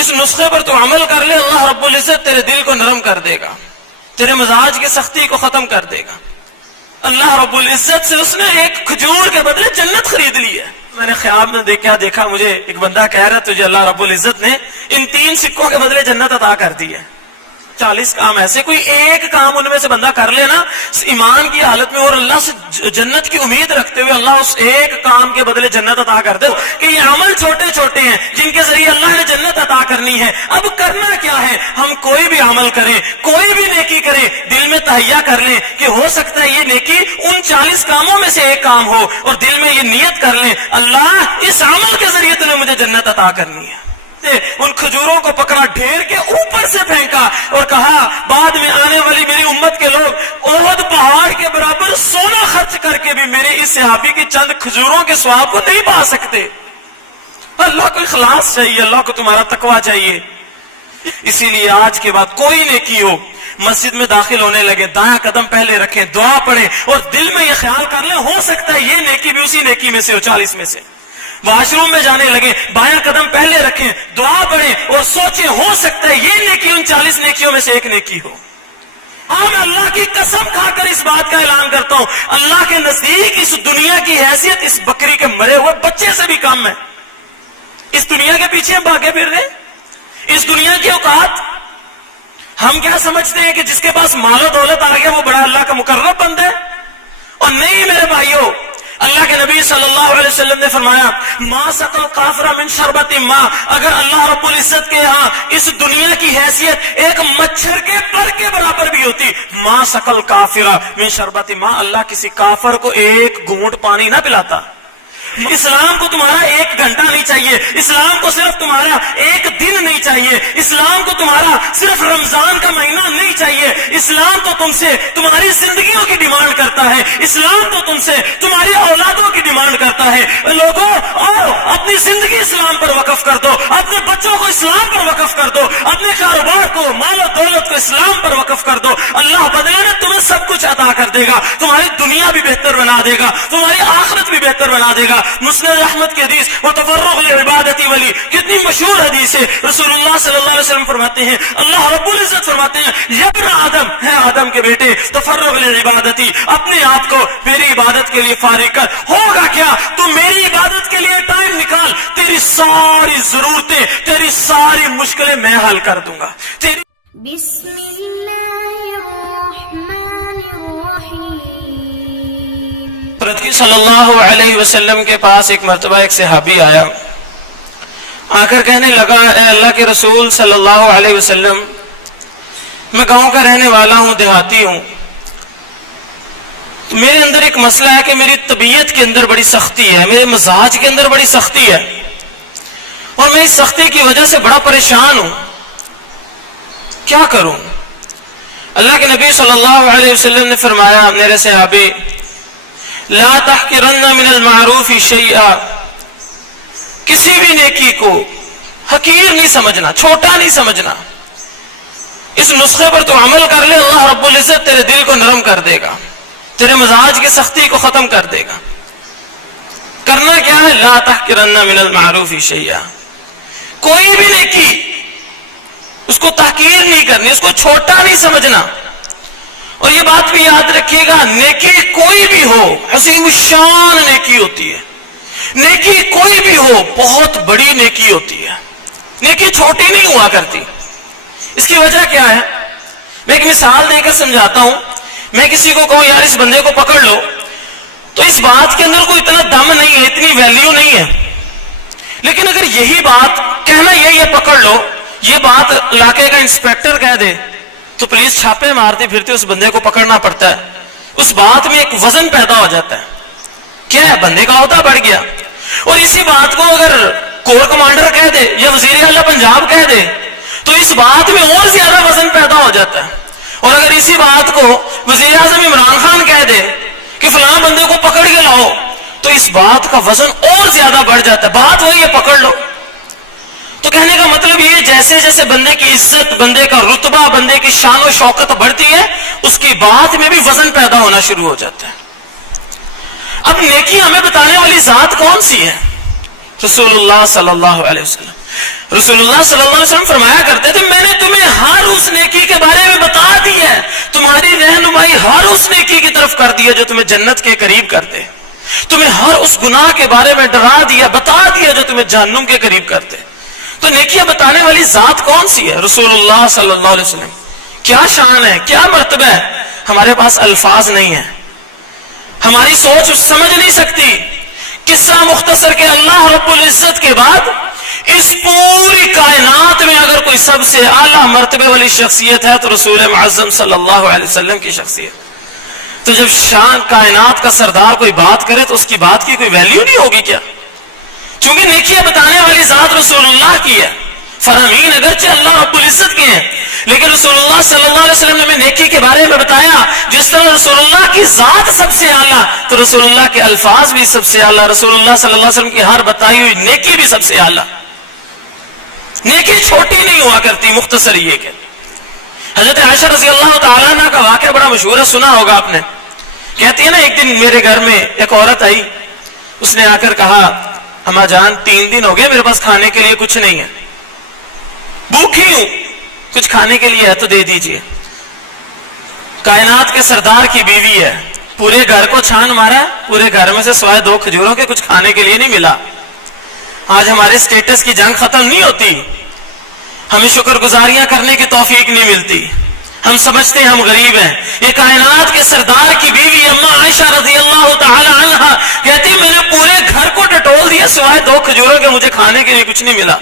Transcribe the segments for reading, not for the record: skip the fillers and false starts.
اس نسخے پر تو عمل کر لے، اللہ رب العزت تیرے دل کو نرم کر دے گا، تیرے مزاج کی سختی کو ختم کر دے گا۔ اللہ رب العزت سے اس نے ایک کھجور کے بدلے جنت خرید لی ہے۔ میں نے خواب میں دیکھا مجھے ایک بندہ کہہ رہا تجھے اللہ رب العزت نے ان 3 سکوں کے بدلے جنت عطا کر دی ہے۔ 40 کام ایسے، کوئی ایک کام ان میں سے بندہ کر لینا ایمان کی حالت میں اور اللہ سے جنت کی امید رکھتے ہوئے، اللہ اس ایک کام کے بدلے جنت عطا کر دے۔ کہ یہ عمل چھوٹے چھوٹے ہیں جن کے ذریعے اللہ نے جنت عطا کرنی ہے۔ اب کرنا کیا ہے؟ ہم کوئی بھی عمل کریں، کوئی بھی نیکی کریں، دل میں تہیہ کر لیں کہ ہو سکتا ہے یہ نیکی ان 40 کاموں میں سے ایک کام ہو، اور دل میں یہ نیت کر لیں اللہ اس عمل کے ذریعے تمہیں مجھے جنت عطا کرنی ہے۔ ان کھجوروں کو پکڑا، ڈھیر کے اوپر سے پھینکا اور کہا بعد میں آنے والی میری امت کے لوگ احد پہاڑ کے برابر سونا خرچ کر کے بھی میرے اس صحابی کی چند کھجوروں کے ثواب کو نہیں پا سکتے۔ اللہ کو اخلاص چاہیے، اللہ کو تمہارا تقویٰ چاہیے۔ اسی لیے آج کے بعد کوئی نیکی ہو، مسجد میں داخل ہونے لگے دایاں قدم پہلے رکھیں، دعا پڑھیں اور دل میں یہ خیال کر لیں ہو سکتا ہے یہ نیکی بھی اسی نیکی میں سے ہو، 40 میں سے۔ واش روم میں جانے لگے بایاں قدم پہلے رکھیں، دعا پڑھیں اور سوچیں ہو سکتا ہے یہ نیکی ان 40 نیکیوں میں سے ایک نیکی ہو۔ میں اللہ کی قسم کھا کر اس بات کا اعلان کرتا ہوں، اللہ کے نزدیک اس دنیا کی حیثیت اس بکری کے مرے ہوئے بچے سے بھی کم ہے۔ اس دنیا کے پیچھے ہم بھاگے پھر رہے، اس دنیا کی اوقات ہم کیا سمجھتے ہیں کہ جس کے پاس مال و دولت آ گیا وہ بڑا اللہ کا مقرب بندہ ہے؟ اور نہیں میرے بھائیوں، اللہ کے نبی صلی اللہ علیہ وسلم نے فرمایا ما سقل کافر من شربت ماء، اگر اللہ رب العزت کے ہاں اس دنیا کی حیثیت ایک مچھر کے پر کے برابر بھی ہوتی، ما سقل کافر من شربت ماء، اللہ کسی کافر کو ایک گھونٹ پانی نہ پلاتا۔ اسلام کو تمہارا 1 گھنٹہ نہیں چاہیے، اسلام کو صرف تمہارا 1 دن نہیں چاہیے، اسلام کو تمہارا صرف رمضان کا مہینہ نہیں چاہیے، اسلام تو تم سے تمہاری زندگیوں کی ڈیمانڈ کرتا ہے، اسلام تو تم سے تمہاری اولادوں کی ڈیمانڈ کرتا ہے۔ لوگوں آؤ اپنی زندگی اسلام پر وقف کر دو، اپنے بچوں کو اسلام پر وقف کر دو، اپنے کاروبار کو، مال و دولت کو اسلام پر وقف کر دو۔ اللہ بدلے میں تمہیں سب کچھ عطا کر دے گا، تمہاری دنیا بھی بہتر بنا دے گا، تمہاری آخرت بھی بہتر بنا دے گا۔ مسند احمد کی حدیث وتفرغ لعبادتی ولی، کتنی مشہور حدیث ہے، رسول اللہ صلی اللہ علیہ وسلم فرماتے ہیں، اللہ رب العزت فرماتے ہیں یا ابن آدم، ہے آدم کے بیٹے، تفرغ لعبادتی، اپنے آپ کو میری عبادت کے لیے فارغ کر۔ ہوگا کیا؟ تو میری عبادت کے لیے ٹائم نکال، تیری ساری ضرورتیں، تیری ساری مشکلیں میں حل کر دوں گا۔ بسم اللہ الرحمن الرحیم۔ حضرت صلی اللہ علیہ وسلم کے پاس ایک مرتبہ ایک صحابی آیا، آ کر کہنے لگا اے اللہ کے رسول صلی اللہ علیہ وسلم، میں گاؤں کا رہنے والا ہوں، دیہاتی ہوں، میرے اندر ایک مسئلہ ہے کہ میری طبیعت کے اندر بڑی سختی ہے، میرے مزاج کے اندر بڑی سختی ہے، اور میں اس سختی کی وجہ سے بڑا پریشان ہوں، کیا کروں؟ اللہ کے نبی صلی اللہ علیہ وسلم نے فرمایا میرے صحابی لا تحقرن من المعروف شیئا، کسی بھی نیکی کو حقیر نہیں سمجھنا، چھوٹا نہیں سمجھنا، اس نسخے پر تو عمل کر لے، اللہ رب العزت تیرے دل کو نرم کر دے گا، تیرے مزاج کی سختی کو ختم کر دے گا۔ کرنا کیا ہے؟ لا تحقرن من المعروف شیئا، کوئی بھی نیکی اس کو تحقیر نہیں کرنی، اس کو چھوٹا نہیں سمجھنا۔ اور یہ بات بھی یاد رکھیے گا، نیکی کوئی بھی ہو عظیم الشان نیکی ہوتی ہے، نیکی کوئی بھی ہو بہت بڑی نیکی ہوتی ہے، نیکی چھوٹی نہیں ہوا کرتی۔ اس کی وجہ کیا ہے؟ میں ایک مثال دے کر سمجھاتا ہوں۔ میں کسی کو کہوں یار اس بندے کو پکڑ لو، تو اس بات کے اندر کوئی اتنا دم نہیں ہے، اتنی ویلیو نہیں ہے، لیکن اگر یہی بات کہنا یہی ہے پکڑ لو، یہ بات علاقے کا انسپیکٹر کہہ دے تو پولیس چھاپے مارتے پھرتے اس بندے کو پکڑنا پڑتا ہے، اس بات میں ایک وزن پیدا ہو جاتا ہے، کیا ہے بندے کا عہدہ بڑھ گیا۔ اور اسی بات کو اگر کور کمانڈر کہہ دے یا وزیر اعلیٰ پنجاب کہہ دے تو اس بات میں اور زیادہ وزن پیدا ہو جاتا ہے۔ اور اگر اسی بات کو وزیر اعظم عمران خان کہہ دے کہ فلاں بندے کو پکڑ کے لاؤ تو اس بات کا وزن اور زیادہ بڑھ جاتا ہے، بات وہی ہے پکڑ لو۔ تو کہنے کا مطلب یہ جیسے جیسے بندے کی عزت، بندے کا رتبہ، بندے کی شان و شوکت بڑھتی ہے، اس کی بات میں بھی وزن پیدا ہونا شروع ہو جاتا ہے۔ اب نیکی ہمیں بتانے والی ذات کون سی ہے؟ رسول اللہ صلی اللہ علیہ وسلم۔ رسول اللہ صلی اللہ علیہ وسلم فرمایا کرتے تھے میں نے تمہیں ہر اس نیکی کے بارے میں بتا دی ہے, تمہاری رہنمائی ہر اس نیکی کی طرف کر دی ہے جو تمہیں جنت کے قریب کرتے, تمہیں ہر اس گناہ کے بارے میں ڈرا دیا, بتا دیا جو تمہیں جہنم کے قریب کرتے. تو نیکیاں بتانے والی ذات کون سی ہے؟ رسول اللہ صلی اللہ علیہ وسلم. کیا شان ہے, کیا مرتبہ ہے. ہمارے پاس الفاظ نہیں ہیں, ہماری سوچ سمجھ نہیں سکتی. قصہ مختصر کہ اللہ رب العزت کے بعد اس پوری کائنات میں اگر کوئی سب سے اعلیٰ مرتبے والی شخصیت ہے تو رسول معظم صلی اللہ علیہ وسلم کی شخصیت. تو جب شان کائنات کا سردار کوئی بات کرے تو اس کی بات کی کوئی ویلیو نہیں ہوگی کیا؟ چونکہ نیکیاں بتانے والی ذات رسول اللہ کی ہے. فرامین اگرچہ اللہ رب العزت کے ہیں, لیکن رسول اللہ صلی اللہ علیہ وسلم نے ہمیں نیکی کے بارے میں بتایا. جس طرح رسول اللہ کی ذات سب سے اعلیٰ تو رسول اللہ کے الفاظ بھی سب سے اعلیٰ, رسول اللہ صلی اللہ علیہ وسلم کی ہر بتائی ہوئی نیکی بھی سب سے اعلیٰ. نیکی چھوٹی نہیں ہوا کرتی. مختصر یہ کہ حضرت عائشہ رضی اللہ تعالیٰ عنہ کا واقعہ بڑا مشہور ہے, سنا ہوگا آپ نے. کہتی ہے نا ایک دن میرے گھر میں ایک عورت آئی, اس نے آ کر کہا اما جان 3 دن ہو گئے میرے پاس کھانے کے لیے کچھ نہیں ہے, بھوکھی ہوں, کچھ کھانے کے لیے ہے تو دے دیجئے. کائنات کے سردار کی بیوی ہے, پورے گھر کو چھان مارا, پورے گھر میں سے سوائے 2 کھجوروں کے کچھ کھانے کے لیے نہیں ملا. آج ہمارے سٹیٹس کی جنگ ختم نہیں ہوتی, ہمیں شکر گزاریاں کرنے کی توفیق نہیں ملتی, ہم سمجھتے ہیں ہم غریب ہیں. یہ کائنات کے سردار کی بیوی اما عائشہ رضی اللہ تعالی عنہا کہتی میں نے پورے گھر کو ٹٹول دیا سوائے 2 کھجوروں کے, مجھے کھانے کے لیے کچھ نہیں ملا.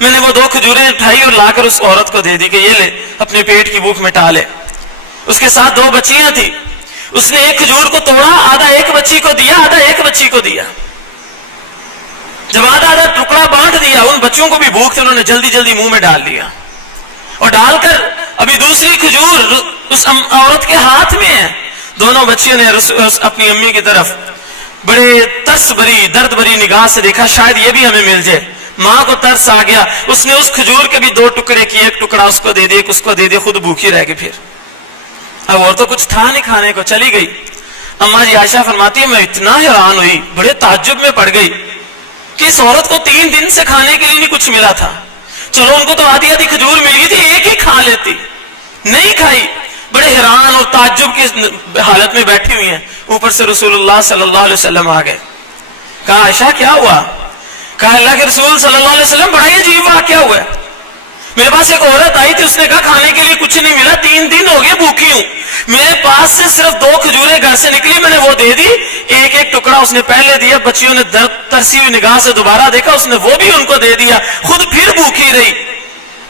میں نے وہ 2 کھجوریں اٹھائی اور لا کر اس عورت کو دے دی کہ یہ لے اپنے پیٹ کی بھوک مٹا لے. اس کے ساتھ 2 بچیاں تھی, اس نے ایک کھجور کو توڑا, آدھا ایک بچی کو دیا, آدھا ایک بچی کو دیا. جب آدھا ٹکڑا بانٹ دیا, ان بچوں کو بھی بھوک تھی, انہوں نے جلدی جلدی منہ میں ڈال دیا, اور ڈال کر ابھی دوسری کھجور اس عورت کے ہاتھ میں ہے. دونوں بچیوں نے اپنی امی کی طرف بڑے ترس بری درد بری نگاہ سے دیکھا, شاید یہ بھی ہمیں مل جائے. ماں کو ترس آ گیا, اس نے اس کھجور کے بھی 2 ٹکڑے کیے, ایک ٹکڑا اس کو دے دیا, ایک اس کو دے دیا, خود بھوکی رہ گئی. پھر اب اور تو کچھ تھا نہیں کھانے کو, چلی گئی. اما جی عائشہ فرماتی ہے میں اتنا حیران ہوئی, بڑے تعجب میں پڑ گئی کہ اس عورت کو 3 دن سے کھانے کے لیے نہیں کچھ ملا تھا. چلو ان کو تو آدھی آدھی کھجور مل گئی تھی, ایک ہی کھا لیتی, نہیں کھائی. بڑے حیران اور تعجب کی حالت میں بیٹھی ہوئی ہیں. اوپر سے رسول اللہ صلی اللہ علیہ وسلم آ گئے. کہا عائشہ کیا ہوا؟ کہا اللہ کے رسول صلی اللہ علیہ وسلم بڑا ہی عجیب واقعہ ہوا ہے. میرے پاس ایک عورت آئی تھی, اس نے کہا کھانے کے لیے کچھ نہیں ملا, 3 دن ہو گئے بھوکی ہوں. میرے پاس سے صرف 2 کھجوریں گھر سے نکلی, میں نے وہ دے دی, ایک ایک ٹکڑا اس نے پہلے دیا. بچیوں نے ترسی ہوئی نگاہ سے دوبارہ دیکھا, اس نے وہ بھی ان کو دے دیا, خود پھر بھوکی رہی.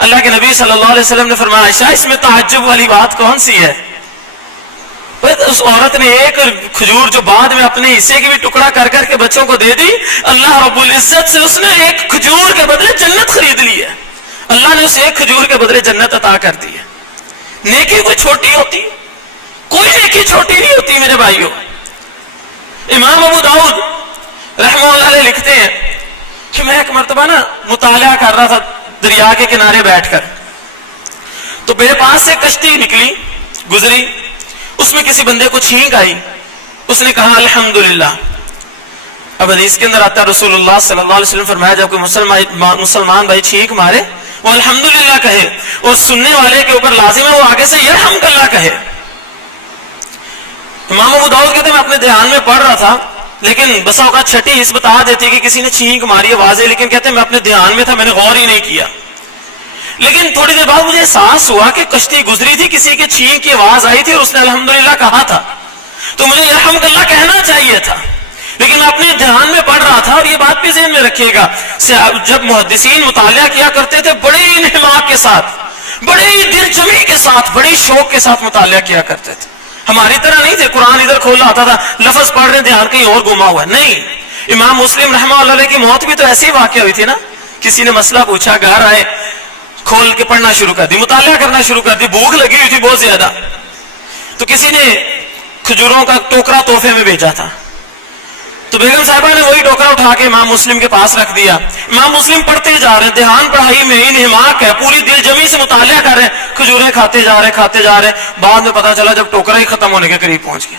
اللہ کے نبی صلی اللہ علیہ وسلم نے فرمایا عائشہ اس میں تعجب والی بات کون سی ہے؟ اس عورت نے ایک کھجور جو بعد میں اپنے حصے کی بھی ٹکڑا کر کر کے بچوں کو دے دی, اللہ رب العزت سے اس نے ایک کھجور کے بدلے جنت خرید لی ہے. اللہ نے اسے ایک کھجور کے بدلے جنت عطا کر دی ہے. نیکی کوئی چھوٹی ہوتی؟ کوئی نیکی چھوٹی نہیں ہوتی میرے بھائیوں. امام ابو داؤد رحمہ اللہ علیہ لکھتے ہیں کہ میں ایک مرتبہ نا مطالعہ کر رہا تھا دریا کے کنارے بیٹھ کر, تو میرے پاس سے کشتی نکلی, گزری, اس میں کسی بندے کو چھینک آئی, اس نے کہا الحمدللہ. اب حدیث کے اندر آتا ہے رسول اللہ صلی اللہ علیہ وسلم فرمایا جب کوئی مسلمان بھائی چھینک مارے وہ الحمدللہ کہے, اور سننے والے کے اوپر لازم ہے وہ آگے سے یرحمک اللہ کہے. امام ابو داؤد کہتے ہیں میں اپنے دھیان میں پڑھ رہا تھا, لیکن بسا اوقات چھٹی اس بتا دیتی کہ کسی نے چھینک ماری ہے واضح, لیکن کہتے ہیں میں اپنے دھیان میں تھا, میں نے غور ہی نہیں کیا. لیکن تھوڑی دیر بعد مجھے احساس ہوا کہ کشتی گزری تھی, کسی کے چھینک کی آواز آئی تھی اور اس نے الحمدللہ کہا تھا, تو مجھے یرحمک اللہ کہنا چاہیے تھا, لیکن میں اپنے دھیان میں پڑھ رہا تھا. اور یہ بات بھی ذہن میں رکھیے گا, جب محدثین مطالعہ کیا کرتے تھے بڑے ہی انہماک کے ساتھ, بڑے ہی دل جمی کے ساتھ, بڑی شوق کے ساتھ مطالعہ کیا کرتے تھے. ہماری طرح نہیں تھے قرآن ادھر کھولا آتا تھا, لفظ پڑھ رہے دھیان کہیں اور گما ہوا ہے. نہیں, امام مسلم رحمہ اللہ علیہ کی موت بھی تو ایسی واقعہ ہوئی تھی نا. کسی نے مسئلہ پوچھا, گھر آئے, کھول کے پڑھنا شروع کر دی, مطالعہ کرنا شروع کر دی, بھوک لگی ہوئی تھی بہت زیادہ, تو کسی نے کھجوروں کا ٹوکرا تحفے میں بھیجا تھا, تو بیگم صاحبہ نے وہی ٹوکرا اٹھا کے امام مسلم کے پاس رکھ دیا. امام مسلم پڑھتے جا رہے, دھیان پڑھائی میں انہماک ہے, پوری دل جمی سے مطالعہ کر رہے ہیں, کھجوریں کھاتے جا رہے. بعد میں پتا چلا جب ٹوکرا ہی ختم ہونے کے قریب پہنچ گیا,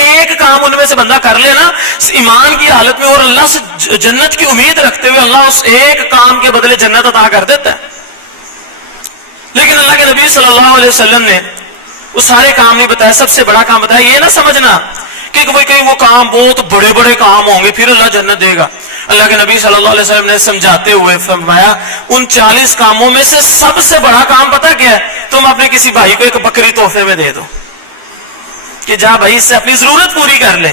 ایک کام ان میں سے بندہ کر لینا ایمان کی حالت میں اور اللہ سے جنت کی امید رکھتے ہوئے اللہ اس ایک کام کے بدلے جنت عطا کر دیتا ہے. لیکن اللہ کے نبی صلی اللہ علیہ وسلم نے وہ سارے کام نہیں بتایا, سب سے بڑا کام بتایا. یہ نہ سمجھنا کہ کہیں وہ کام بہت بڑے بڑے کام ہوں گے پھر اللہ جنت دے گا. اللہ کے نبی صلی اللہ علیہ وسلم نے سمجھاتے ہوئے فرمایا ان 40 کاموں میں سے سب سے بڑا کام پتہ کیا ہے؟ تم اپنے کسی بھائی کو ایک بکری تحفے میں دے دو کہ جا بھائی اس سے اپنی ضرورت پوری کر لے.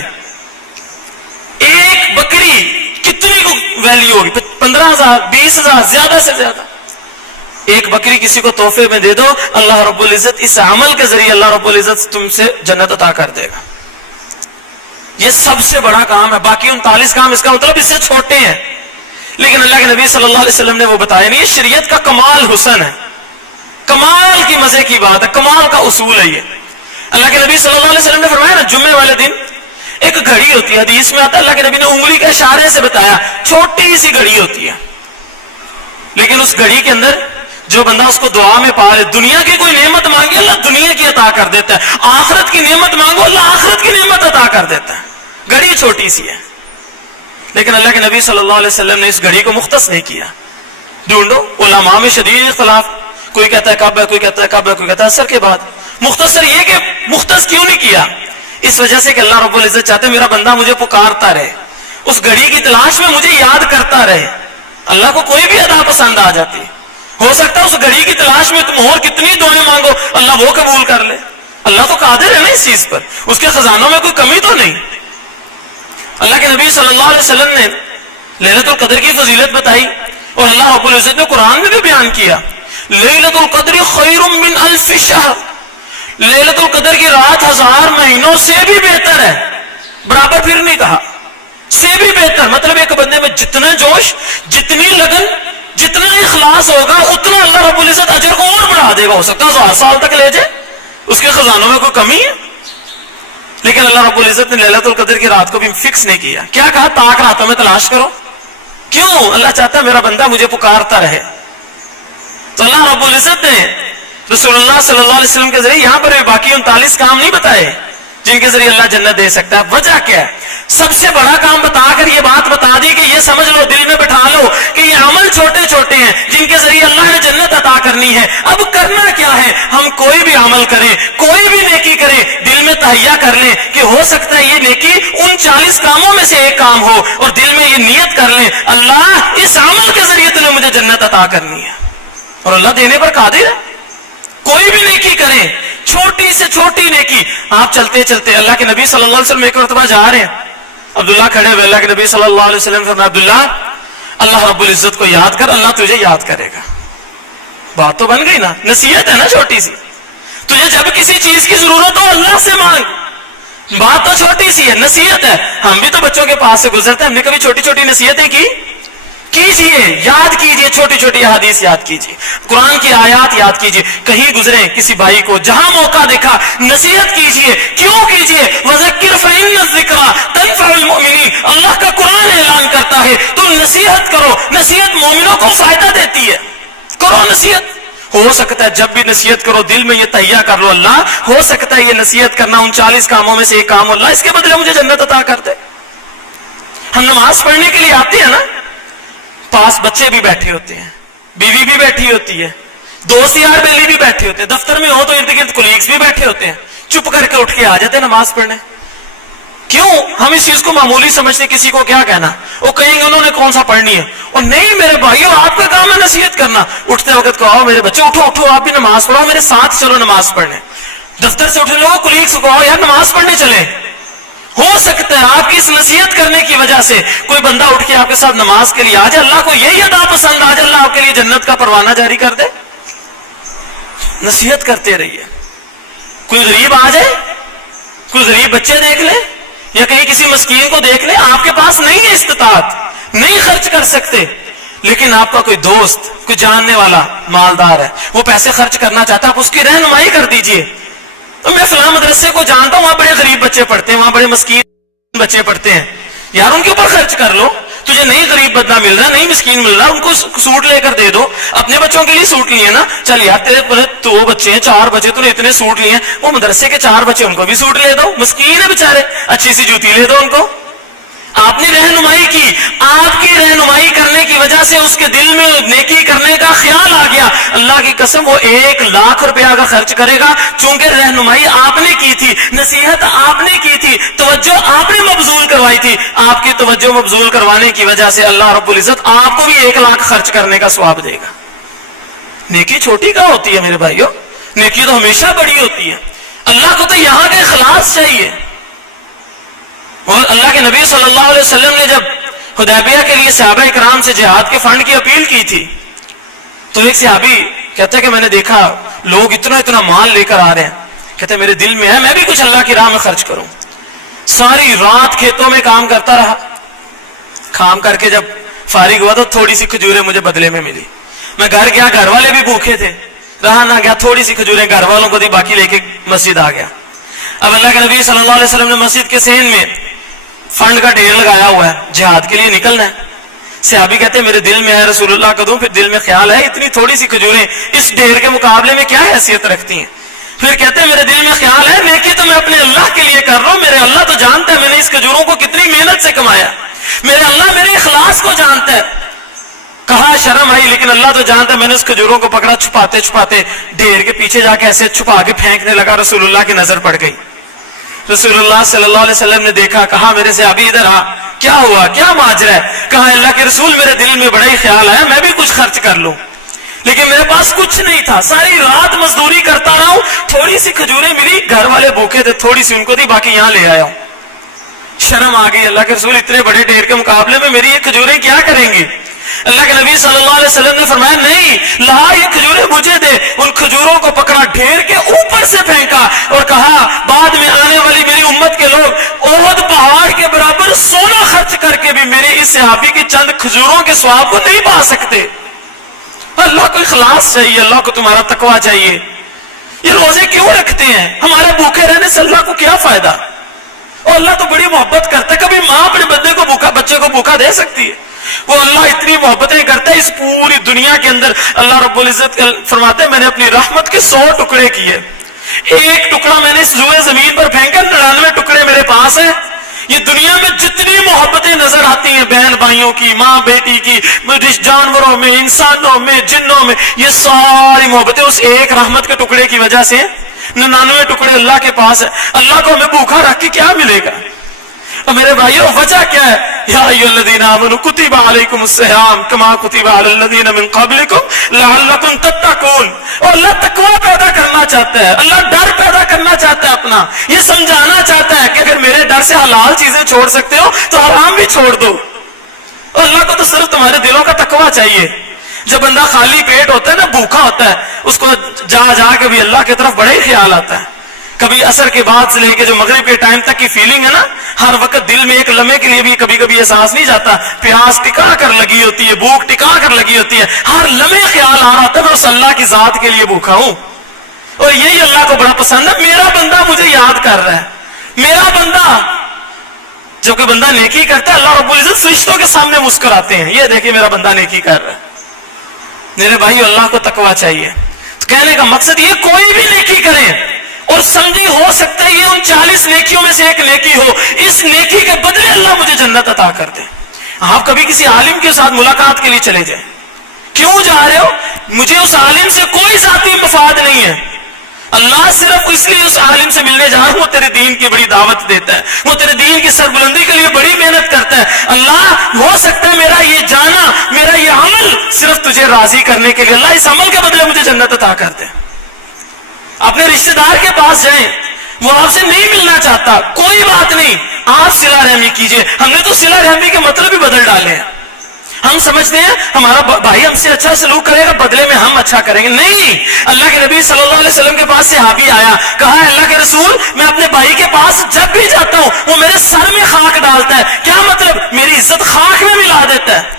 ایک بکری کتنی ویلیو ہوگی؟ 15,000 20,000 زیادہ سے زیادہ. ایک بکری کسی کو تحفے میں دے دو, اللہ رب العزت اس عمل کے ذریعے اللہ رب العزت تم سے جنت عطا کر دے گا. یہ سب سے بڑا کام ہے. باقی 39 کام اس کا مطلب اس سے چھوٹے ہیں, لیکن اللہ کے نبی صلی اللہ علیہ وسلم نے وہ بتایا نہیں. یہ شریعت کا کمال حسن ہے, کمال کی مزے کی بات ہے, کمال کا اصول ہے یہ. اللہ کے نبی صلی اللہ علیہ وسلم نے فرمایا نا جمعے والے دن ایک گھڑی ہوتی ہے, حدیث میں آتا ہے اللہ کے نبی نے انگلی کے اشارے سے بتایا, چھوٹی سی گھڑی ہوتی ہے, لیکن اس گھڑی کے اندر جو بندہ اس کو دعا میں پا لے, دنیا کی کوئی نعمت مانگی اللہ دنیا کی عطا کر دیتا ہے, آخرت کی نعمت مانگو اللہ آخرت کی نعمت عطا کر دیتا ہے. گھڑی چھوٹی سی ہے, لیکن اللہ کے نبی صلی اللہ علیہ وسلم نے اس گھڑی کو مختص نہیں کیا. ڈھونڈو علماء میں شدید اختلاف, کوئی کہتا ہے کب ہے, کوئی کہتا ہے کب ہے, کوئی کہتا ہے اثر کے بعد. مختصر یہ کہ مختص کیوں نہیں کیا؟ اس وجہ سے کہ اللہ رب العزت چاہتے میرا بندہ مجھے پکارتا رہے, اس گھڑی کی تلاش میں مجھے یاد کرتا رہے. اللہ کو کوئی بھی ادا پسند آ جاتی, ہو سکتا ہے اس گھڑی کی تلاش میں تم اور کتنی دعائیں مانگو اللہ وہ قبول کر لے. اللہ تو قادر ہے نا اس چیز پر, اس کے خزانوں میں کوئی کمی تو نہیں. اللہ کے نبی صلی اللہ علیہ وسلم نے لیلۃ القدر کی فضیلت بتائی اور اللہ رب العزت نے قرآن میں بھی بیان کیا لیلۃ القدر خیر من الف شہر. لیلۃ القدر کی رات 1000 مہینوں سے بھی بہتر ہے. برابر پھر نہیں کہا, سے بھی بہتر. مطلب ایک بندے میں جتنا جوش, جتنی لگن, جتنا اخلاص ہوگا اتنا اللہ رب العزت اجر کو اور بڑھا دے گا. ہو سکتا ہے 1000 سال تک لے جائے, اس کے خزانوں میں کوئی کمی ہے. لیکن اللہ رب العزت نے لیلۃ القدر کی رات کو بھی فکس نہیں کیا. کیا کہا؟ تاک راتوں میں تلاش کرو. کیوں؟ اللہ چاہتا ہے میرا بندہ مجھے پکارتا رہے. تو اللہ رب العزت نے رسول اللہ صلی اللہ علیہ وسلم کے ذریعے یہاں پر باقی 39 کام نہیں بتائے جن کے ذریعے اللہ جنت دے سکتا ہے. وجہ کیا ہے؟ سب سے بڑا کام بتا کر یہ بات بتا دی کہ یہ سمجھ لو, دل میں بٹھا لو کہ یہ عمل چھوٹے چھوٹے ہیں جن کے ذریعے اللہ نے جنت عطا کرنی ہے. اب کرنا کیا ہے؟ ہم کوئی بھی عمل کریں, کوئی بھی نیکی کریں, دل میں تہیہ کر لیں کہ ہو سکتا ہے یہ نیکی ان 40 کاموں میں سے ایک کام ہو, اور دل میں یہ نیت کر لیں اللہ اس عمل کے ذریعے تمہیں مجھے جنت عطا کرنی ہے, اور اللہ دینے پر قادر ہے. کوئی بھی نیکی کریں, چھوٹی سے چھوٹی نیکی. آپ چلتے چلتے اللہ کے نبی صلی اللہ علیہ وسلم ایک مرتبہ جا رہے ہیں, عبداللہ کھڑے ہوئے, اللہ کے نبی صلی اللہ علیہ وسلم فرمایا عبداللہ اللہ رب العزت کو یاد کر, اللہ تجھے یاد کرے گا. بات تو بن گئی نا, نصیحت ہے نا چھوٹی سی. تجھے جب کسی چیز کی ضرورت ہو اللہ سے مانگ, بات تو چھوٹی سی ہے, نصیحت ہے. ہم بھی تو بچوں کے پاس سے گزرتے ہیں, ہم نے کبھی چھوٹی چھوٹی نصیحتیں کی؟ کیجئے, یاد کیجئے, چھوٹی چھوٹی حدیث یاد کیجئے, قرآن کی آیات یاد کیجئے. کہیں گزرے کسی بھائی کو, جہاں موقع دیکھا نصیحت کیجئے. کیوں کیجئے؟ وَذَكِّرْ فَإِنَّ الذِّكْرَىٰ تَنفَعُ الْمُؤْمِنِينَ. اللہ کا قرآن اعلان کرتا ہے تم نصیحت کرو, نصیحت مومنوں کو فائدہ دیتی ہے. کرو نصیحت. ہو سکتا ہے جب بھی نصیحت کرو دل میں یہ تہیہ کر لو اللہ ہو سکتا ہے یہ نصیحت کرنا ان 40 کاموں میں سے ایک کام اللہ اس کے بدلے مجھے جنت عطا کر دے. ہم نماز پڑھنے کے لیے آتے ہیں نا, پاس بچے بھی بیٹھے ہوتے ہیں, بیوی بھی بیٹھی ہوتی ہے, دوست یار بیلی بھی بیٹھے ہوتے ہیں, دفتر میں ہو تو ارد گرد کولیگز بھی بیٹھے ہوتے ہیں, چپ کر کے اٹھ کے آ جاتے ہیں نماز پڑھنے. کیوں؟ ہم اس چیز کو معمولی سمجھتے, کسی کو کیا کہنا, وہ کہیں گے انہوں نے کون سا پڑھنی ہے. اور نہیں میرے بھائیو, آپ کا کام ہے نصیحت کرنا. اٹھتے وقت کو آؤ میرے بچے اٹھو اٹھو, آپ بھی نماز پڑھو, میرے ساتھ چلو نماز پڑھنے. دفتر سے اٹھنے لوگوں کولیگز کو آؤ یار نماز پڑھنے چلیں. ہو سکتا ہے آپ کی اس نصیحت کرنے کی وجہ سے کوئی بندہ اٹھ کے آپ کے ساتھ نماز کے لیے آ جائے, اللہ کو یہی ادا پسند آ جائے, اللہ آپ کے لیے جنت کا پروانہ جاری کر دے. نصیحت کرتے رہیے. کوئی غریب آ جائے, کوئی غریب بچے دیکھ لے, یا کہیں کسی مسکین کو دیکھ لے, آپ کے پاس نہیں ہے استطاعت, نہیں خرچ کر سکتے, لیکن آپ کا کوئی دوست, کوئی جاننے والا مالدار ہے, وہ پیسے خرچ کرنا چاہتا ہے, آپ اس کی رہنمائی کر دیجئے. تو میں فلاں مدرسے کو جانتا ہوں, وہاں بڑے غریب بچے پڑھتے ہیں, وہاں بڑے مسکین بچے پڑھتے ہیں, یار ان کے اوپر خرچ کر لو. تجھے نہیں غریب بدنا مل رہا, نہیں مسکین مل رہا, ان کو سوٹ لے کر دے دو. اپنے بچوں کے لیے سوٹ لیے نا, چل یار تیرے 2 بچے ہیں 4 بچے, تو نے اتنے سوٹ لیے ہیں, وہ مدرسے کے 4 بچے ان کو بھی سوٹ لے دو, مسکین ہے بےچارے, اچھی سی جوتی لے دو ان کو. آپ نے رہنمائی کی, آپ کی رہنمائی کرنے کی وجہ سے اس کے دل میں نیکی کرنے کا خیال آ گیا. اللہ کی قسم وہ 1 لاکھ روپیہ کا خرچ کرے گا, چونکہ رہنمائی آپ نے کی تھی, نصیحت آپ نے کی تھی, توجہ آپ نے مبذول کروائی تھی. آپ کی توجہ مبذول کروانے کی وجہ سے اللہ رب العزت آپ کو بھی 1 لاکھ خرچ کرنے کا ثواب دے گا. نیکی چھوٹی کہاں ہوتی ہے میرے بھائیوں, نیکی تو ہمیشہ بڑی ہوتی ہے. اللہ کو تو یہاں کا اخلاص چاہیے. اور اللہ کے نبی صلی اللہ علیہ وسلم نے جب حدیبیہ کے لیے صحابہ اکرام سے جہاد کے فنڈ کی اپیل کی تھی, تو ایک صحابی کہتا ہے کہ میں نے دیکھا لوگ اتنا مال لے کر آ رہے ہیں, کہتے ہیں میرے دل میں ہے میں بھی کچھ اللہ کی راہ میں خرچ کروں. ساری رات کھیتوں میں کام کرتا رہا, کام کر کے جب فارغ ہوا تو تھوڑی سی کھجوریں مجھے بدلے میں ملی. میں گھر گیا, گھر والے بھی بھوکے تھے, رہا نہ گیا, تھوڑی سی کھجوریں گھر والوں کو دی, باقی لے کے مسجد آ گیا. اب اللہ کے نبی صلی اللہ علیہ وسلم نے مسجد کے صحن میں فنڈ کا ڈھیر لگایا ہوا ہے, جہاد کے لیے نکلنا ہے. صحابی کہتے ہیں میرے دل میں ہے رسول اللہ کا دوں, پھر دل میں خیال ہے اتنی تھوڑی سی کھجوریں اس ڈھیر کے مقابلے میں کیا حیثیت رکھتی ہیں. پھر کہتے ہیں میرے دل میں خیال ہے نیکی تو میں اپنے اللہ کے لیے کر رہا ہوں, میرے اللہ تو جانتا ہے میں نے اس کھجوروں کو کتنی محنت سے کمایا, میرے اللہ میرے اخلاص کو جانتا ہے. کہا شرم آئی, لیکن اللہ تو جانتا ہے. میں نے اس کھجوروں کو پکڑا, چھپاتے چھپاتے ڈھیر کے پیچھے جا کے ایسے چھپا کے پھینکنے لگا. رسول اللہ کی نظر پڑ گئی. رسول اللہ صلی اللہ علیہ وسلم نے دیکھا, کہا میرے صحابی ادھر آ, کیا ہوا, کیا ماجرا ہے؟ کہا اللہ کے رسول میرے دل میں بڑا ہی خیال آیا میں بھی کچھ خرچ کر لوں, لیکن میرے پاس کچھ نہیں تھا, ساری رات مزدوری کرتا رہا ہوں, تھوڑی سی کھجوریں ملی, گھر والے بھوکے تھے, تھوڑی سی ان کو دی, باقی یہاں لے آیا ہوں. شرم آ گئی, اللہ کے رسول اتنے بڑے ڈھیر کے مقابلے میں میری یہ کھجوریں کیا کریں گے؟ اللہ کے نبی صلی اللہ علیہ وسلم نے فرمایا نہیں, لا یہ کھجوریں مجھے دے. ان کھجوروں کو پکڑا, ڈھیر کے اوپر سے پھینکا اور کہا بعد میں آنے والی میری امت کے لوگ احد پہاڑ کے برابر سونا خرچ کر کے بھی میرے اس صحابی کی چند کھجوروں کے ثواب کو نہیں پا سکتے. اللہ کو اخلاص چاہیے, اللہ کو تمہارا تقویٰ چاہیے. یہ روزے کیوں رکھتے ہیں؟ ہمارے بھوکے رہنے سے اللہ کو کیا فائدہ؟ اور اللہ تو بڑی محبت کرتا ہے. کبھی ماں اپنے بچے کو بھوکا دے سکتی ہے؟ وہ اللہ اتنی محبتیں کرتا ہے. اس پوری دنیا کے اندر اللہ رب العزت فرماتے ہیں میں نے اپنی رحمت کے 100 ٹکڑے کیے, 1 ٹکڑا میں نے اس روئے زمین پر پھینکا, 99 ٹکڑے میرے پاس ہیں. یہ دنیا میں جتنی محبتیں نظر آتی ہیں بہن بھائیوں کی, ماں بیٹی کی, جانوروں میں, انسانوں میں, جنوں میں, یہ ساری محبتیں اس 1 رحمت کے ٹکڑے کی وجہ سے, 99 ٹکڑے اللہ کے پاس ہے. اللہ کو ہمیں بھوکا رکھ کے کیا ملے گا؟ اور میرے بھائیوں وجہ کیا ہے؟ یا ایھا الذین آمنوا کتب علیکم الصیام کما کتب علی الذین من قبلکم لعلکم تتقون. اور اللہ تقویٰ پیدا کرنا چاہتا ہے, اللہ ڈر پیدا کرنا چاہتا ہے اپنا, یہ سمجھانا چاہتا ہے کہ اگر میرے ڈر سے حلال چیزیں چھوڑ سکتے ہو تو حرام بھی چھوڑ دو. اور اللہ کو تو صرف تمہارے دلوں کا تقویٰ چاہیے. جب بندہ خالی پیٹ ہوتا ہے نا, بھوکا ہوتا ہے, اس کو جا کے بھی اللہ کی طرف بڑا ہی خیال آتا ہے. کبھی عصر کے بعد سے لے کے جو مغرب کے ٹائم تک کی فیلنگ ہے نا, ہر وقت دل میں ایک لمحے کے لیے بھی کبھی احساس نہیں جاتا, پیاس ٹکا کر لگی ہوتی ہے, بھوک ٹکا کر لگی ہوتی ہے, ہر لمحے خیال آ رہا ہوتا ہے میں اس اللہ کی ذات کے لیے بھوکا ہوں. اور یہی اللہ کو بڑا پسند ہے, میرا بندہ مجھے یاد کر رہا ہے, میرا بندہ. جب کوئی بندہ نیکی کرتا ہے اللہ رب العزت فرشتوں کے سامنے مسکراتے ہیں, یہ دیکھیں میرا بندہ نیکی کر رہا ہے. میرے بھائی اللہ کو تقویٰ چاہیے. تو کہنے کا مقصد یہ, کوئی بھی نیکی کریں اور سمجھی ہو سکتا ہے یہ ان 40 نیکیوں میں سے ایک نیکی ہو, اس نیکی کے بدلے اللہ مجھے جنت عطا کر دے. آپ کبھی کسی عالم کے ساتھ ملاقات کے لیے چلے جائیں, کیوں جا رہے ہو؟ مجھے اس عالم سے کوئی ذاتی مفاد نہیں ہے, اللہ صرف اس لیے اس عالم سے ملنے جا رہا ہوں, وہ تیرے دین کی بڑی دعوت دیتا ہے, وہ تیرے دین کی سربلندی کے لیے بڑی محنت کرتا ہے. اللہ ہو سکتا ہے میرا یہ جانا, میرا یہ عمل صرف تجھے راضی کرنے کے لیے, اللہ اس عمل کے بدلے مجھے جنت عطا کر دے. اپنے رشتہ دار کے پاس جائیں, وہ آپ سے نہیں ملنا چاہتا, کوئی بات نہیں, آپ صلہ رحمی کیجئے. ہم نے تو صلہ رحمی کے مطلب ہی بدل ڈالے ہیں. ہم سمجھتے ہیں ہمارا بھائی ہم سے اچھا سلوک کرے گا, بدلے میں ہم اچھا کریں گے. نہیں, اللہ کے نبی صلی اللہ علیہ وسلم کے پاس صحابی آیا, کہا اللہ کے رسول میں اپنے بھائی کے پاس جب بھی جاتا ہوں وہ میرے سر میں خاک ڈالتا ہے. کیا مطلب؟ میری عزت خاک میں ملا دیتا ہے,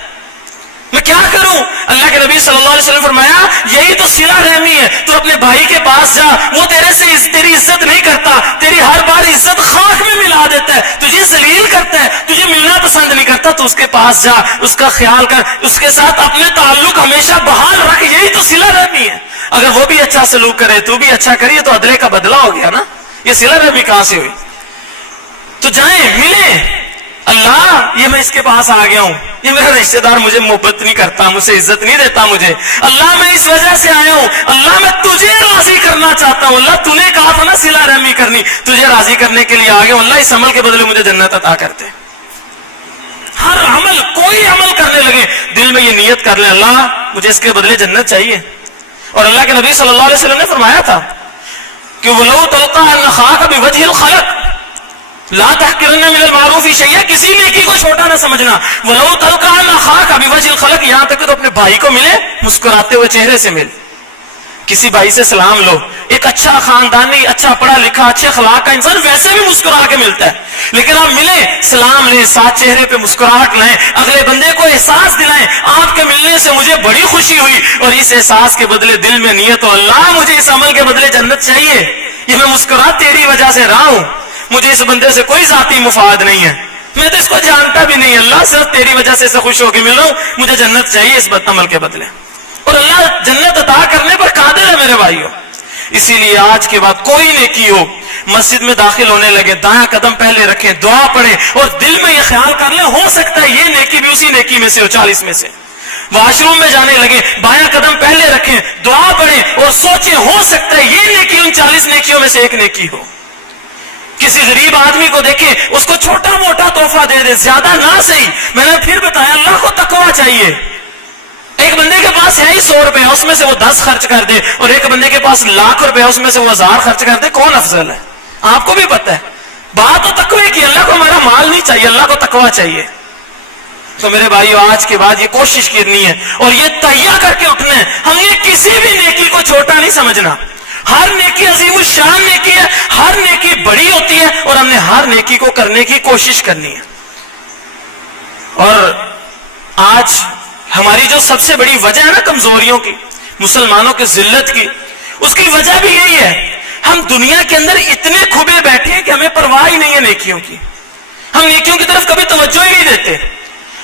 میں کیا کروں؟ اللہ کے نبی صلی اللہ علیہ وسلم فرمایا یہی تو صلہ رحمی ہے. تو اپنے بھائی کے پاس جا, وہ تیری عزت نہیں کرتا, تیری ہر بار عزت خاک میں ملا دیتا ہے, تجھے ذلیل کرتا ہے, تجھے ملنا پسند نہیں کرتا, کرتا تو اس کے پاس جا, اس کا خیال کر, اس کے ساتھ اپنے تعلق ہمیشہ بحال رکھ. یہی تو صلہ رحمی ہے. اگر وہ بھی اچھا سلوک کرے, تو بھی اچھا کریے, تو عدلے کا بدلہ ہو گیا نا. یہ صلہ رحمی کہاں سے ہوئی؟ تو جائیں ملیں, اللہ یہ میں اس کے پاس آ گیا ہوں, یہ میرا رشتہ دار مجھے محبت نہیں کرتا, مجھ سے عزت نہیں دیتا مجھے, اللہ میں اس وجہ سے آیا ہوں, اللہ میں تجھے راضی کرنا چاہتا ہوں, اللہ تو نے کہا تھا نا صلہ رحمی کرنی, تجھے راضی کرنے کے لیے آ گیا ہوں, اللہ اس عمل کے بدلے مجھے جنت عطا کرتے. ہر عمل, کوئی عمل کرنے لگے دل میں یہ نیت کر لیں, اللہ مجھے اس کے بدلے جنت چاہیے. اور اللہ کے نبی صلی اللہ علیہ وسلم نے فرمایا تھا کہ وَلَوْ تَلْقَىٰ أَنَّ خَاكَ بِوَجْهِ الْخَلَقِ لا تحقرن من المعروف شیئا, کسی نیکی کو چھوٹا نہ سمجھنا. وَلَوْ تَلْقَىٰ أَنَّ خَاكَ بِوَجْهِ الْخَلَقِ, یہاں تک کہ تو اپنے بھائی کو ملے مسکراتے ہوئے چہرے سے مل. کسی بھائی سے سلام لو, ایک اچھا خاندانی, اچھا پڑھا لکھا, اچھے اخلاق کا انسان ویسے بھی مسکرا کے ملتا ہے, لیکن آپ ملیں, سلام لیں, ساتھ چہرے پہ مسکراہٹ لائیں, اگلے بندے کو احساس دلائیں آپ کے ملنے سے مجھے بڑی خوشی ہوئی, اور اس احساس کے بدلے دل میں نیت ہو, اللہ مجھے اس عمل کے بدلے جنت چاہیے, یہ میں مسکرا تیری وجہ سے رہا ہوں, مجھے اس بندے سے کوئی ذاتی مفاد نہیں ہے, میں تو اس کو جانتا بھی نہیں, اللہ صرف تیری وجہ سے اسے خوش ہو کے مل رہا ہوں, مجھے جنت چاہیے اس عمل کے بدلے. اور اللہ جنت عطا کرنے پر قادر ہے میرے بھائیوں. اسی لیے آج کے بعد کوئی نیکی ہو, مسجد میں داخل ہونے لگے دایاں قدم پہلے رکھیں, دعا پڑھیں, اور دل میں یہ خیال کر لیں ہو سکتا ہے یہ نیکی بھی اسی نیکی میں سے ہو, 40 میں سے. واش روم میں جانے لگے بایاں قدم پہلے رکھیں, دعا پڑھیں, اور سوچیں ہو سکتا ہے یہ نیکی ان 40 نیکیوں میں سے ایک نیکی ہو. کسی غریب آدمی کو دیکھیں, اس کو چھوٹا موٹا تحفہ دے دیں, زیادہ نہ صحیح. میں نے پھر بتایا اللہ کو تقویٰ چاہیے. ایک بندے کے پاس ہے ہی 100 روپے, اس میں سے وہ 10 خرچ کر دے, اور ایک بندے کے پاس لاکھ روپے, اس میں سے وہ 1000 خرچ کر دے, کون افضل ہے؟ آپ کو بھی پتہ ہے. بات تو تقوی کی, اللہ کو ہمارا مال نہیں چاہیے, اللہ کو تقویٰ چاہیے. تو میرے بھائیو آج کے بعد یہ کوشش کرنی ہے اور یہ تہیہ کر کے اٹھنا ہے, ہم نے کسی بھی نیکی کو چھوٹا نہیں سمجھنا. ہر نیکی عظیم الشان نیکی ہے, ہر نیکی بڑی ہوتی ہے, اور ہم نے ہر نیکی کو کرنے کی کوشش کرنی ہے. اور آج ہماری جو سب سے بڑی وجہ ہے نا کمزوریوں کی, مسلمانوں کی ذلت کی, اس کی وجہ بھی یہی ہے, ہم دنیا کے اندر اتنے کھبے بیٹھے ہیں کہ ہمیں پرواہ ہی نہیں ہے نیکیوں کی. ہم نیکیوں کی طرف کبھی توجہ ہی نہیں دیتے,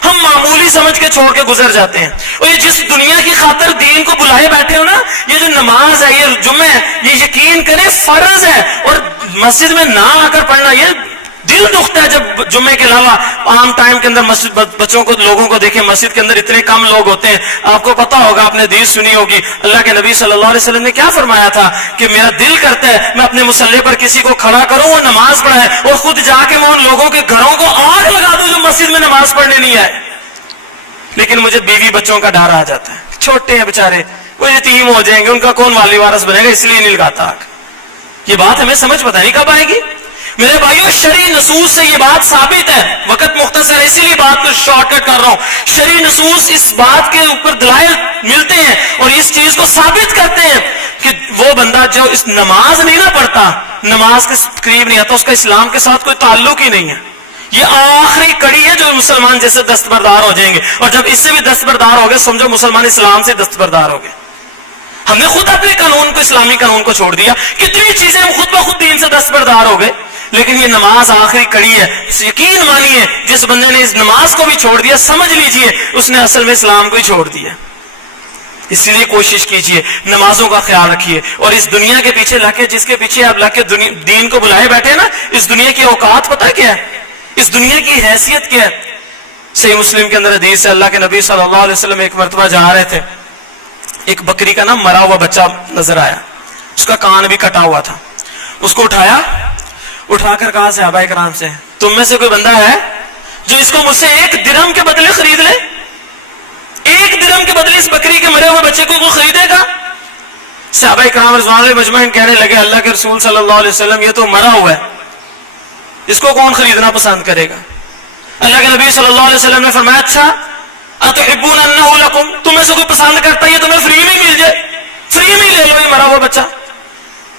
ہم معمولی سمجھ کے چھوڑ کے گزر جاتے ہیں. اور یہ جس دنیا کی خاطر دین کو بلائے بیٹھے ہو نا, یہ جو نماز ہے, یہ جمعہ ہے, یہ یقین کریں فرض ہے, اور مسجد میں نہ آ کر پڑھنا, یہ دل دکھتا ہے جب جمعے کے علاوہ عام ٹائم کے اندر مسجد بچوں کو, لوگوں کو دیکھیں مسجد کے اندر اتنے کم لوگ ہوتے ہیں. آپ کو پتا ہوگا, آپ نے حدیث سنی ہوگی, اللہ کے نبی صلی اللہ علیہ وسلم نے کیا فرمایا تھا کہ میرا دل کرتا ہے میں اپنے مصلی پر کسی کو کھڑا کروں, وہ نماز پڑھائے, اور خود جا کے میں ان لوگوں کے گھروں کو آگ لگا دوں جو مسجد میں نماز پڑھنے نہیں آئے. لیکن مجھے بیوی بچوں کا ڈر آ جاتا ہے, چھوٹے ہیں بےچارے, وہ یتیم ہو جائیں گے, ان کا کون والی وارث بنے گا, اس لیے نہیں لگاتا آگ. یہ بات ہمیں سمجھ پتہ نہیں کب آئے گی. میرے بھائیو شرعی نصوص سے یہ بات ثابت ہے, وقت مختصر ہے اسی لیے بات کو شارٹ کٹ کر رہا ہوں. شرعی نصوص اس بات کے اوپر دلائل ملتے ہیں اور اس چیز کو ثابت کرتے ہیں کہ وہ بندہ جو اس نماز نہیں نہ پڑھتا, نماز کے قریب نہیں آتا, اس کا اسلام کے ساتھ کوئی تعلق ہی نہیں ہے. یہ آخری کڑی ہے جو مسلمان جیسے دستبردار ہو جائیں گے, اور جب اس سے بھی دستبردار ہو گئے سمجھو مسلمان اسلام سے دستبردار ہو گئے. ہم نے خود اپنے قانون کو, اسلامی قانون کو چھوڑ دیا, کتنی چیزیں ہم خود بخود دین سے دستبردار ہو گئے, لیکن یہ نماز آخری کڑی ہے. یقین مانیے جس بندے نے اس نماز کو بھی چھوڑ دیا, سمجھ لیجئے اس نے اصل میں اسلام کو ہی چھوڑ دیا. اس لیے کوشش کیجئے, نمازوں کا خیال رکھیے, اور اس دنیا کے پیچھے لگ کے, جس کے پیچھے آپ لگ کے دین کو بلائے بیٹھے نا, اس دنیا کی اوقات پتہ کیا ہے, اس دنیا کی حیثیت کیا ہے. صحیح مسلم کے اندر حدیث ہے, اللہ کے نبی صلی اللہ علیہ وسلم ایک مرتبہ جا رہے تھے, ایک بکری کا نا مرا ہوا بچہ نظر آیا, اس کا کان بھی کٹا ہوا تھا. اس کو اٹھایا, اٹھا کر کہا صحابہ کرام سے, تم میں سے کوئی بندہ ہے جو اس کو مجھ سے 1 درہم کے بدلے خرید لے؟ 1 درہم کے بدلے اس بکری کے مرے ہوئے بچے کو وہ خریدے گا؟ صحابہ کرام رضوان اللہ مجمعین کہنے لگے, اللہ کے رسول صلی اللہ علیہ وسلم یہ تو مرا ہوا ہے, اس کو کون خریدنا پسند کرے گا؟ اللہ کے نبی صلی اللہ علیہ وسلم نے فرمایا, اچھا اتحبون انہ لکم, تمہیں سے کوئی پسند کرتا ہے یہ تمہیں فری میں مل جائے, فری میں لے لو یہ مرا ہوا بچہ.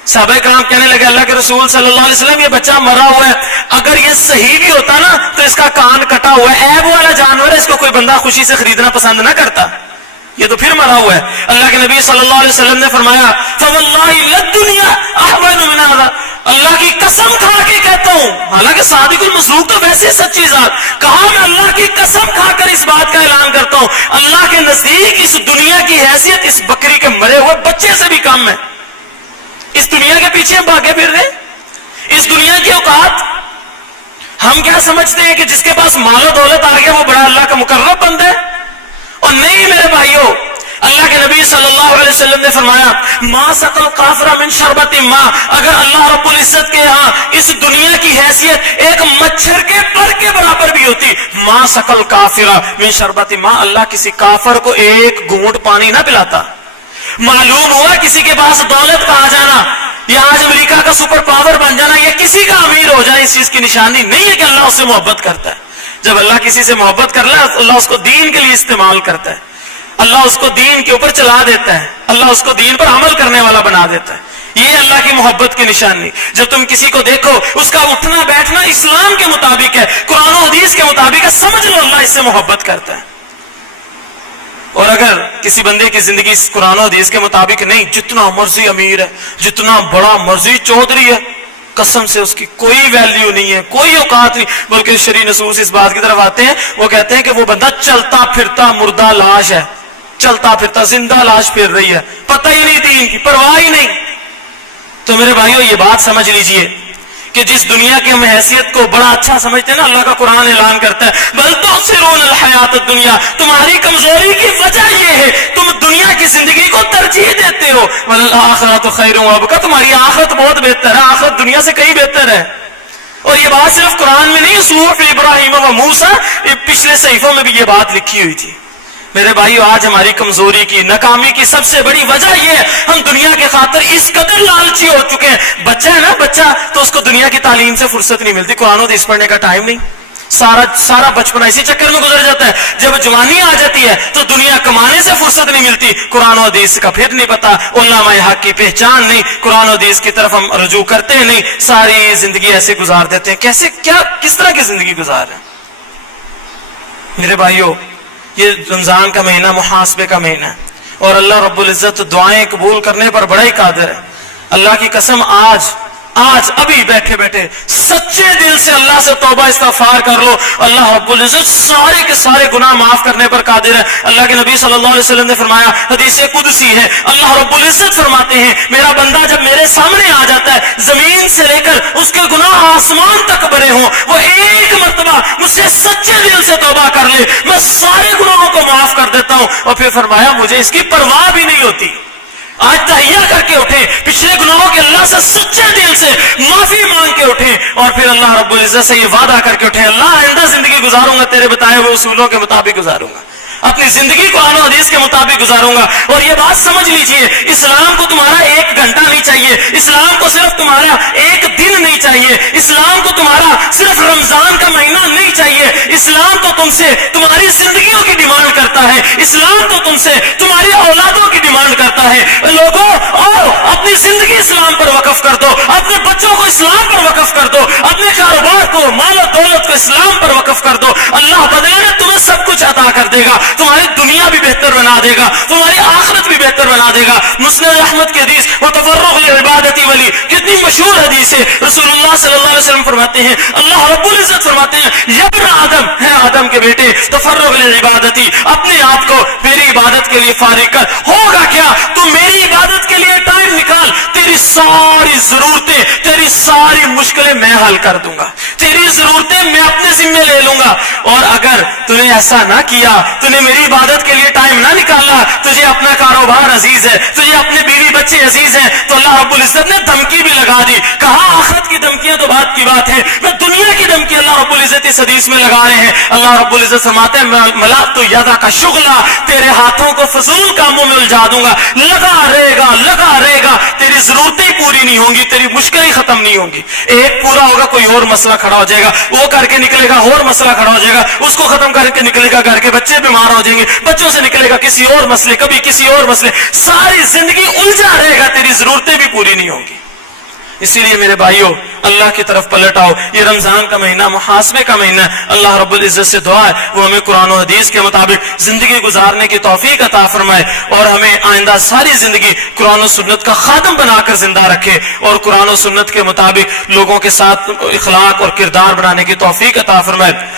صحابہ کرام کہنے لگے, اللہ کے رسول صلی اللہ علیہ وسلم یہ بچہ مرا ہوا ہے, اگر یہ صحیح بھی ہوتا نا تو اس کا کان کٹا ہوا ہے, عیب والا جانور ہے, اس کو کوئی بندہ خوشی سے خریدنا پسند نہ کرتا, یہ تو پھر مرا ہوا ہے. اللہ کے نبی صلی اللہ علیہ وسلم نے فرمایا, فواللہ للدنیا احوان من هذا, اللہ کی قسم کھا کے کہتا ہوں, حالانکہ صادق المصدوق تو ویسے سچی ذات, کہا میں اللہ کی قسم کھا کر اس بات کا اعلان کرتا ہوں، اللہ کے نزدیک اس دنیا کی حیثیت اس بکری کے مرے ہوئے بچے سے بھی کم ہے۔ اس دنیا کے پیچھے ہم بھاگے پھر رہے ہیں، اس دنیا کی اوقات ہم کیا سمجھتے ہیں کہ جس کے پاس مال و دولت آ گیا وہ بڑا اللہ کا مقرب بندہ ہے؟ اور نہیں میرے بھائیوں، اللہ کے نبی صلی اللہ علیہ وسلم نے فرمایا ما سقى الكافر من شربت ماء، اگر اللہ رب العزت کے ہاں اس دنیا کی حیثیت ایک مچھر کے پر کے برابر بھی ہوتی، ما سقى الكافر من شربت ماء، اللہ کسی کافر کو ایک گھونٹ پانی نہ پلاتا۔ معلوم ہوا کسی کے پاس دولت کا آ جانا یا آج امریکہ کا سپر پاور بن جانا یا کسی کا امیر ہو جائے اس چیز کی نشانی نہیں ہے کہ اللہ اس سے محبت کرتا ہے۔ جب اللہ کسی سے محبت کر لے اللہ اس کو دین کے لیے استعمال کرتا ہے، اللہ اس کو دین کے اوپر چلا دیتا ہے، اللہ اس کو دین پر عمل کرنے والا بنا دیتا ہے۔ یہ اللہ کی محبت کی نشانی۔ جب تم کسی کو دیکھو اس کا اٹھنا بیٹھنا اسلام کے مطابق ہے، قرآن و حدیث کے مطابق ہے، سمجھ لو اللہ اس سے محبت کرتا ہے۔ اور اگر کسی بندے کی زندگی اس قرآن و حدیث کے مطابق نہیں، جتنا مرضی امیر ہے، جتنا بڑا مرضی چودھری ہے، قسم سے اس کی کوئی ویلیو نہیں ہے، کوئی اوقات نہیں، بلکہ شرعی نصوص اس بات کی طرف آتے ہیں، وہ کہتے ہیں کہ وہ بندہ چلتا پھرتا مردہ لاش ہے، چلتا پھرتا زندہ لاش پھر رہی ہے، پتہ ہی نہیں دین کی، پرواہ ہی نہیں۔ تو میرے بھائیوں یہ بات سمجھ لیجئے کہ جس دنیا کی ہم حیثیت کو بڑا اچھا سمجھتے ہیں نا، اللہ کا قرآن اعلان کرتا ہے بل تؤثرون الحیات الدنیا، تمہاری کمزوری کی وجہ یہ ہے تم دنیا کی زندگی کو ترجیح دیتے ہو، والآخرۃ خیر وابقیٰ، تمہاری آخرت بہت بہتر ہے، آخرت دنیا سے کہیں بہتر ہے۔ اور یہ بات صرف قرآن میں نہیں، صحف ابراہیم و موسیٰ پچھلے صحیفوں میں بھی یہ بات لکھی ہوئی تھی۔ میرے بھائیو آج ہماری کمزوری کی ناکامی کی سب سے بڑی وجہ یہ ہے ہم دنیا کے خاطر اس قدر لالچی ہو چکے ہیں۔ بچہ ہے نا بچہ، تو اس کو دنیا کی تعلیم سے فرصت نہیں ملتی، قرآن و حدیث پڑھنے کا ٹائم نہیں، سارا بچپنا اسی چکر میں گزر جاتا ہے۔ جب جوانی آ جاتی ہے تو دنیا کمانے سے فرصت نہیں ملتی، قرآن و حدیث کا پھر نہیں پتا، علماء حق کی پہچان نہیں، قرآن و حدیث کی طرف ہم رجوع کرتے نہیں، ساری زندگی ایسے گزار دیتے ہیں۔ کیسے، کیا، کس طرح کی زندگی گزار رہے ہیں؟ میرے بھائیو یہ رمضان کا مہینہ محاسبے کا مہینہ ہے، اور اللہ رب العزت دعائیں قبول کرنے پر بڑا ہی قادر ہے۔ اللہ کی قسم آج ابھی بیٹھے بیٹھے سچے دل سے اللہ سے توبہ استغفار کر لو، اللہ رب العزت سارے کے سارے گناہ معاف کرنے پر قادر ہے۔ اللہ کے نبی صلی اللہ علیہ وسلم نے فرمایا، حدیث قدسی ہے، اللہ رب العزت فرماتے ہیں میرا بندہ جب میرے سامنے آ جاتا ہے، زمین سے لے کر اس کے گناہ آسمان تک بھرے ہوں، وہ ایک مرتبہ مجھ سے سچے دل سے توبہ کر لے، میں سارے گناہوں کو معاف کر دیتا ہوں۔ اور پھر فرمایا مجھے اس کی پرواہ بھی نہیں ہوتی۔ آج تحیہ کر کے اٹھے، پچھلے گناہوں کے اللہ سے سچے دل سے معافی مانگ کے اٹھے، اور پھر اللہ رب العزت سے یہ وعدہ کر کے اٹھے اللہ آئندہ زندگی گزاروں گا تیرے بتائے ہوئے اصولوں کے مطابق گزاروں گا، اپنی زندگی قرآن و حدیث کے مطابق گزاروں گا۔ اور یہ بات سمجھ لیجئے، اسلام کو تمہارا ایک گھنٹہ نہیں چاہیے، اسلام کو صرف تمہارا ایک دن نہیں چاہیے، اسلام کو تمہارا صرف رمضان کا مہینہ نہیں چاہیے، اسلام تو تم سے تمہاری زندگیوں کی ڈیمانڈ کرتا ہے، اسلام تو تم سے تمہاری اولادوں کی ڈیمانڈ کرتا ہے۔ لوگوں آؤ اپنی زندگی اسلام پر وقف کر دو، اپنے بچوں کو اسلام پر وقف کر دو، اپنے کاروبار کو، مال و دولت کو اسلام پر وقف کر دو، اللہ بدلے میں تمہیں سب کچھ عطا کر دے گا، تمہاری دنیا بھی بہتر بنا دے گا، تمہاری آخرت بھی بہتر بنا دے گا۔ مسند احمد کی حدیث وتفرغ لعبادتی ولی، کتنی مشہور حدیث ہے، رسول اللہ صلی اللہ علیہ وسلم فرماتے ہیں، اللہ رب العزت فرماتے ہیں یا ابن آدم، ہے آدم کے بیٹے، تفرغ لعبادتی، اپنے آپ کو میری عبادت کے لیے فارغ کر۔ ہوگا کیا؟ تو میری عبادت کے لیے ٹائم نکال، تیری ساری ضرورتیں، تیری ساری مشکلیں میں حل کر دوں گا، تیری ضرورتیں میں اپنے ذمہ لے لوں گا۔ اور اگر تو نے ایسا نہ کیا، تو نے میری عبادت کے لیے ٹائم نہ نکالا، تجھے اپنا کاروبار عزیز ہے، تجھے اپنے بیوی بچے عزیز ہیں، تو اللہ رب العزت نے دھمکی بھی لگا دی۔ کہا آخرت کی دھمکیاں تو بات کی بات ہے، میں دنیا کی دھمکی اللہ رب العزت اس حدیث میں لگا رہے ہیں۔ اللہ رب العزت فرماتے ہیں ملأت یدک شغلا، تیرے ہاتھوں کو فضول کاموں میں الجھا دوں گا، لگا رہے گا، تیری ضرورتیں پوری نہیں ہوں گی، تیری مشکلیں ختم نہیں ہوں گی۔ ایک پورا ہوگا کوئی اور مسئلہ کھڑا ہو جائے گا، وہ کر کے نکلے گا اور مسئلہ کھڑا ہو جائے گا، اس کو ختم کر کے نکلے گا، گھر کے بچے بیمار ہو جائیں گے، بچوں سے نکلے گا کسی اور مسئلے، کبھی کسی اور مسئلے، ساری زندگی الجھا رہے گا، تیری ضرورتیں بھی پوری نہیں ہوں گی۔ اسی لیے میرے بھائیوں اللہ کی طرف پلٹ آؤ، یہ رمضان کا مہینہ محاسبے کا مہینہ ہے۔ اللہ رب العزت سے دعا ہے وہ ہمیں قرآن و حدیث کے مطابق زندگی گزارنے کی توفیق عطا فرمائے، اور ہمیں آئندہ ساری زندگی قرآن و سنت کا خادم بنا کر زندہ رکھے، اور قرآن و سنت کے مطابق لوگوں کے ساتھ اخلاق اور کردار بنانے کی توفیق عطا فرمائے۔